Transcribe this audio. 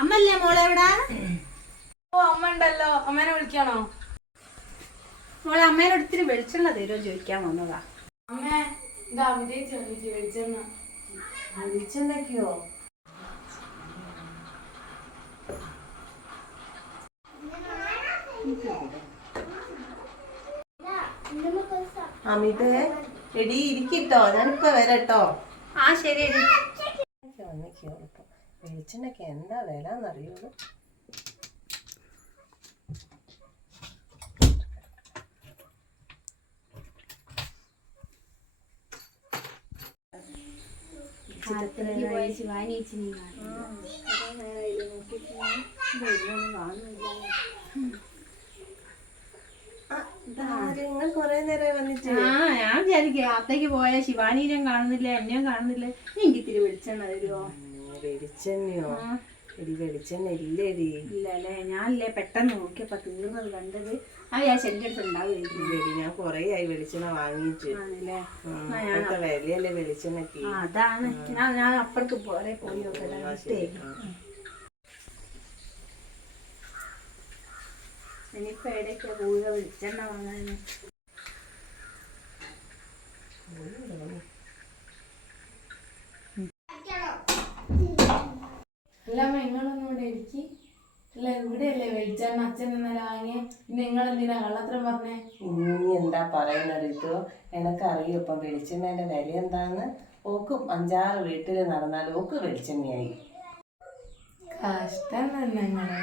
അമ്മല്ലേ മോളെ എവിടാ? ഓ അമ്മ ഉണ്ടല്ലോ, അമ്മേനെ വിളിക്കാണോ? മോളെ അമ്മേനോട് ഇത്തിരി വെളിച്ചെണ്ണ തരുമോ ചോദിക്കാൻ വന്നതാ. അമ്മേ ഇതാ അമിതേച്ചി വന്നിട്ട് വെളിച്ചെണ്ണ. വെളിച്ചെണ്ണയ്ക്കോ? അമിതേ എടി ഇരിക്കിട്ടോ, ഞാനിപ്പോ വരട്ടോ. ആ ശരി. വെളിച്ചെണ്ണയ്ക്ക് എന്താ വില എന്നറിയുള്ളൂ. കൊറേ നേരം വന്നിട്ട് ഞാൻ വിചാരിക്കും അത്തേക്ക് പോയ ശിവാനീനെയും കാണുന്നില്ല, എന്നെയും കാണുന്നില്ല. എനിക്ക് ഇത്തിരി വെളിച്ചെണ്ണ തരുമോ? വെളിച്ചെണ്ണയോ? എടി വെളിച്ചെണ്ണ ഇല്ലേടി. ഇല്ലല്ലേ, ഞാനല്ലേ പെട്ടെന്ന് നോക്കിയപ്പോ തീർന്നത് കണ്ടത്. ആ വിചാരിച്ച എന്റെ അടുത്ത് ഉണ്ടാവില്ലേടി. ഞാൻ കൊറേ ആയി വെളിച്ചെണ്ണ വാങ്ങിയിട്ട്. വിലയല്ലേ വെളിച്ചെണ്ണക്ക്. അതാണ് ഞാൻ അപ്പുറത്ത് പോരെ പോയി നോക്കട്ടെ. ഇനിയിപ്പോ എവിടെയൊക്കെ പോവുക വെളിച്ചെണ്ണ വാങ്ങാൻ? അല്ല നിങ്ങളൊന്നും ഇവിടെ ഇരിക്കി. അല്ല ഇവിടെയല്ലേ വെളിച്ചെണ്ണ അച്ഛൻ ഇന്നലെ വാങ്ങിയ. പിന്നെ നിങ്ങളെന്തിനാ കള്ളത്തരം പറഞ്ഞേ? ഇനി എന്താ പറയുന്നത് ഇതോ? എനക്കറിയും ഇപ്പം വെളിച്ചെണ്ണേന്റെ വില എന്താന്ന്. ഓക്ക് 5-6 വീട്ടിൽ നടന്നാൽ ഓക്ക് വെളിച്ചെണ്ണയായി. കഷ്ടം തന്നെ നിങ്ങളെ.